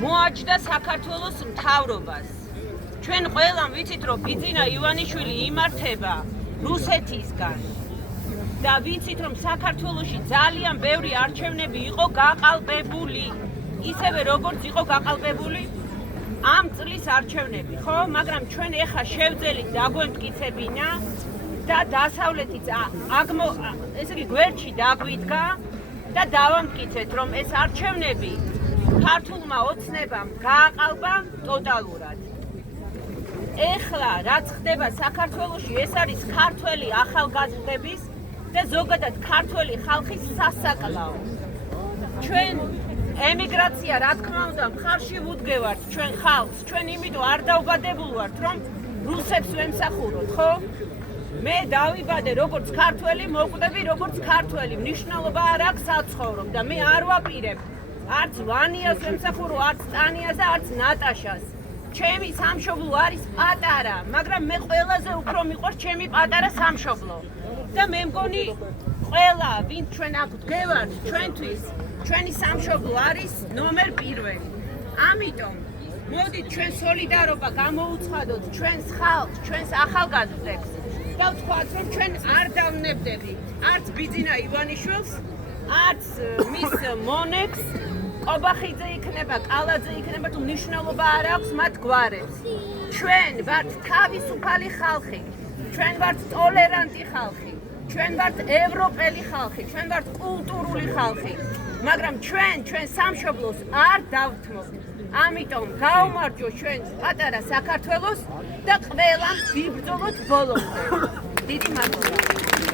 მოაჯდა საქართველოს მთავრობას. ჩვენ ყველამ ვიცით, რომ ბიძინა ივანიშვილი იმართება რუსეთისგან. და ვიცით, რომ საქართველოში ძალიან ბევრი არჩევნები იყო გაყალბებული. ისევე როგორც იყო გაყალბებული ამ წლის არჩევნები, ხო? მაგრამ ჩვენ ეხა შევძელით დაგვემტკიცებინა და დასავლეთიც ესე იგი გვერდში დაგვიდგა და დავამტკიცეთ, რომ ეს არჩევნები ქართულმა ოცნებამ გააყალბა ტოტალურად. ეხლა რაც ხდება საქართველოში, ეს არის ქართველი ახალგაზრდების და ზოგადად ქართველი ხალხის სასაკლაო. ჩვენ ემიგრაცია, რა თქმა უნდა, მხარში ვუდგევართ ჩვენ ხალხს, ჩვენ იმიტომ არ დავბადებულ ვართ, რომ რუსებს ვემსახუროთ, ხო? მე დავიბადე როგორც ქართველი, მოკვდები როგორც ქართველი, მნიშვნელობა არ აქვს საცხოვრომ და მე არ ვაპირებ არც ვანიას ვემსახურო, არც ტანიას და არც ნატაშას. ჩემი სამშობლო არის პატარა, მაგრამ მე ყველაზე უფრო მიყვარს ჩემი პატარა სამშობლო. და მე მგონი ყველა, ვინ ჩვენ აქ ვდგევართ, ჩვენთვის ჩვენი სამშობლო არის ნომერ პირველი. ამიტომ მოდით ჩვენ სოლიდარობა გამოუცხადოთ ჩვენს ხალხს, ჩვენს ახალგაზრდებს და ვთქვათ, რომ ჩვენ არ დავნებდებით არც ბიძინა ივანიშვილს, არც მის მონებს, ყობახიძე იქნება, კალაძე იქნება, თუ მნიშვნელობა არ აქვს მათ გვარებს. ჩვენ ვართ თავისუფალი ხალხი, ჩვენ ვართ ტოლერანტი ხალხი, ჩვენ ვართ ევროპელი ხალხი, ჩვენ ვართ კულტურული ხალხი, მაგრამ ჩვენ სამშობლოს არ დავთმობთ. ამიტომ გაუმარჯოს ჩვენ პატარა საქართველოს და ყველამ ვიბრძოლოთ ბოლომდე. დიდი მადლობა.